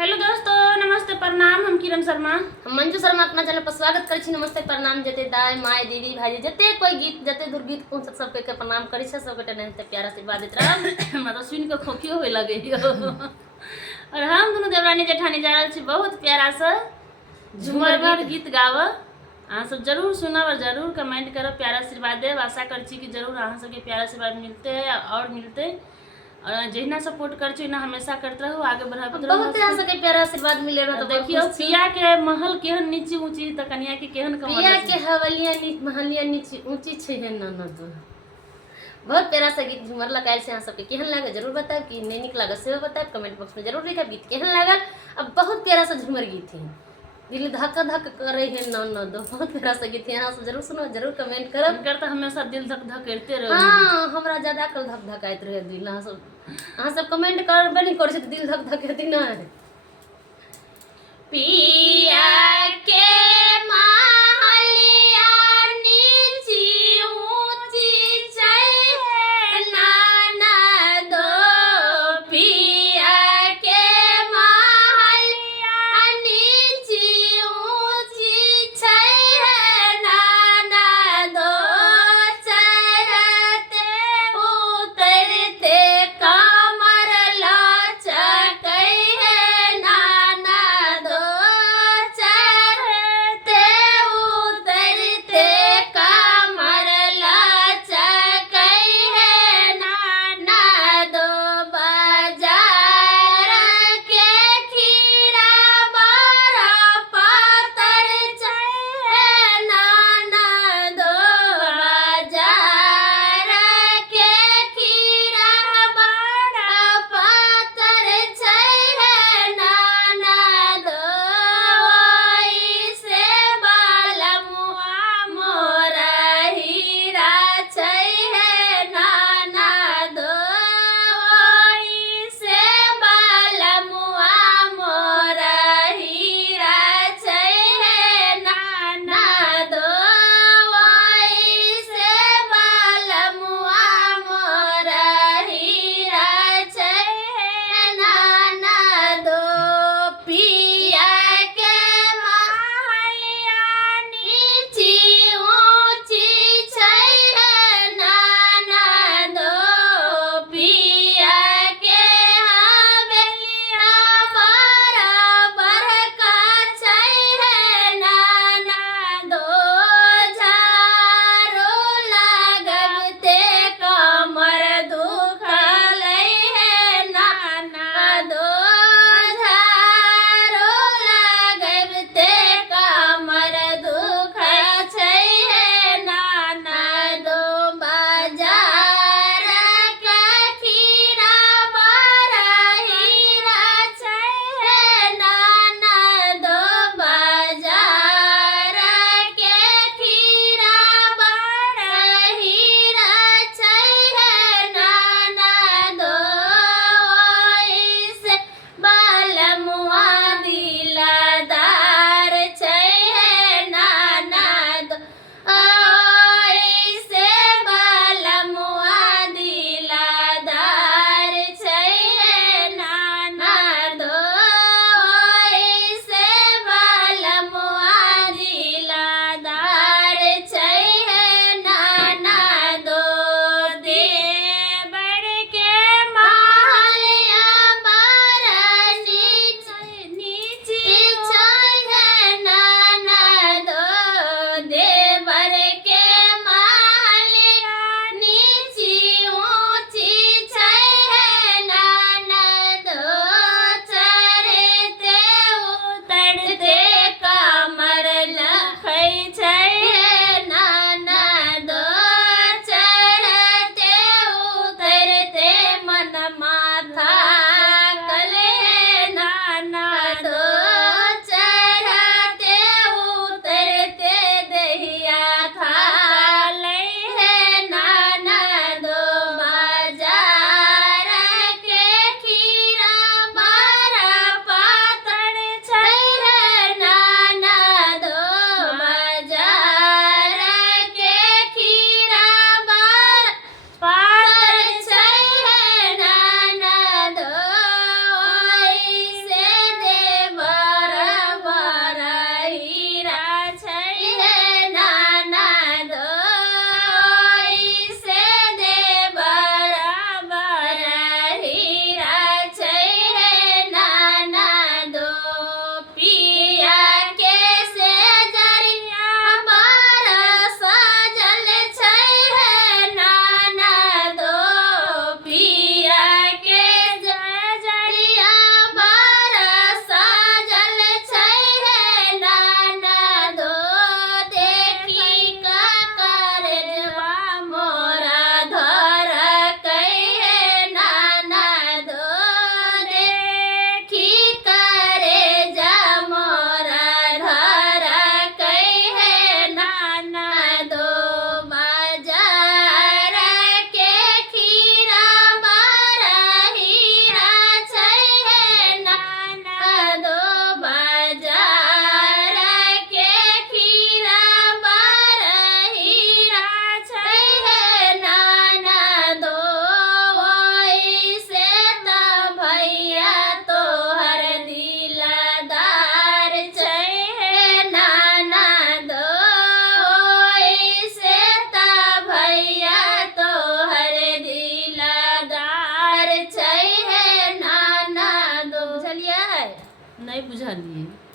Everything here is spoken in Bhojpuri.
हेलो दोस्तों, नमस्ते प्रणाम। हम किरण शर्मा, हम मंजू शर्मा अपना चैनल पर स्वागत करै छी। नमस्ते प्रणाम जते दाई माय दीदी भाई जते कोई गीत जते दुर्गीत पहुंचत सबके के प्रणाम करै छै। सबके एनाहिते प्यार आशीर्वाद दैत रहब। हमरा तो सुन के खोखियो होय लगे और हम दोनों देवरानी जेठानी जा रहल छी बहुत प्यारा सा झूमर गीत गावऽ। अहाँ सब जरूर सुनब और जरूर कमेंट करब, प्यार आशीर्वाद देब। आशा कर छी कि जरूर अहाँ सबके प्यार आशीर्वाद मिलते और मिलते और जहिना सपोर्ट कर छी ना हमेशा करते रहू, आगे बढ़ाबत रहू। बहुत यहाँ सबके प्यार आशीर्वाद मिले रह। तो देखियो पिया के महल केहन नीची ऊंची त कन्या के केहन कमल पिया के हवलिया महलिया नीची ऊंची छै है ननद। बहुत प्यारा सा गीत झूमर लगायल से। अहाँ सबके केहन लागल जरूर बताएब, कि नहीं निक लागल सेहो बताएब। कमेंट बॉक्स में जरूर लिखब गीत केहन लागल। अब बहुत प्यारा सा झूमर गीत है, दिल धक धक करे है ननद। बहुत प्यारा सा गीत है, अहाँ सब जरूर सुनो, जरूर कमेंट करब। कर त हमेशा दिल धक धक करते रहो। हाँ, हमरा ज्यादा कल धक धकाइत रहे दिल। अहाँ सब कमेंट करबे नहीं करै छै दिल धक धक करती ना। पिया के महलिया नीची ऊंची छै ननद। पिया के महलिया नीची ऊंची छै ननद। चढ़ते उतरते कमर लचकै है ननद। चढ़ते बुझलिए।